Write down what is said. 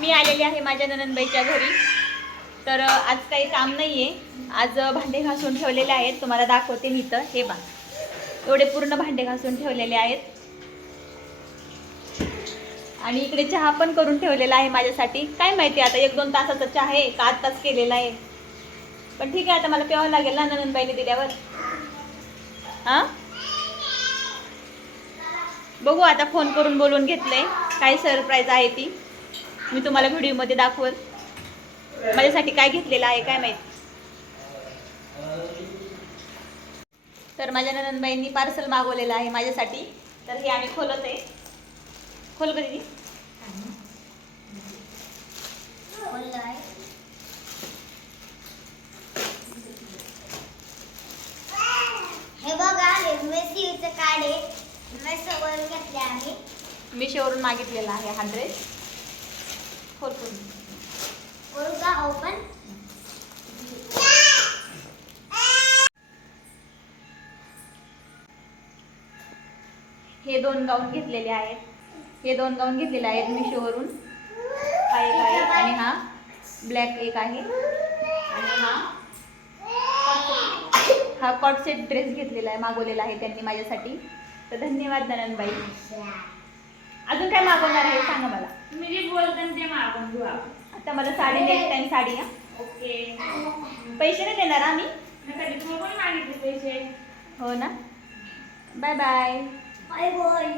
मी आलेली आहे माझ्या ननंदबाईच्या घरी. तर आज काही काम नाही आहे. आज भांडे घासून ठेवलेले आहेत. तुम्हाला दाखवते मी तर. हे बा, एवढे पूर्ण भांडे घासून ठेवलेले आहेत. आणि इकडे चहा पण करून ठेवलेला आहे माझ्यासाठी. काय माहिती आता 1-2 तासाचा चहा आहे का आत्ताच केलेला आहे. पण ठीक आहे, आता मला प्यावं लागेल ना ननंदबाईने दिल्यावर. हां, बघू आता. फोन करून बोलून घेतलंय. काय सरप्राईज आहे ती मी तुम्हाला व्हिडिओमध्ये दाखवल. माझ्यासाठी काय घेतलेलं आहे काय माहिती. तर माझ्या ननंदबाईंनी पार्सल मागवलेलं आहे माझ्यासाठी. तर हे आम्ही खोलत आहे. खोल का दीदी. हे बघा, हे मेसीचं कार्ड आहे. मेसोवरून घेतले आम्ही. मिशोवरून मागितलेला आहे हा ड्रेस. खोल खोल. करू का ओपन? हे 2 गाऊन घेतलेले आहेत. हे 2 गाऊन घेतलेले आहेत मिशोवरून. हा एक आहे आणि हा ब्लॅक एक आहे. आणि हा कॉट सेट ड्रेस घेतलेला आहे, मागवलेला आहे त्यांनी माझ्यासाठी. तर धन्यवाद ननंदबाई. अजून काय मागवणार आहे सांगा मला. तुम्ही जे बोलता ते मागून घेऊ आपण. आता मला साडी, नेक्स्ट टाइम साडी. हा, ओके. पैसे नाही देणार आम्ही. कधी तुम्ही पण मागितले पैसे. हो ना. Bye bye. Bye bye.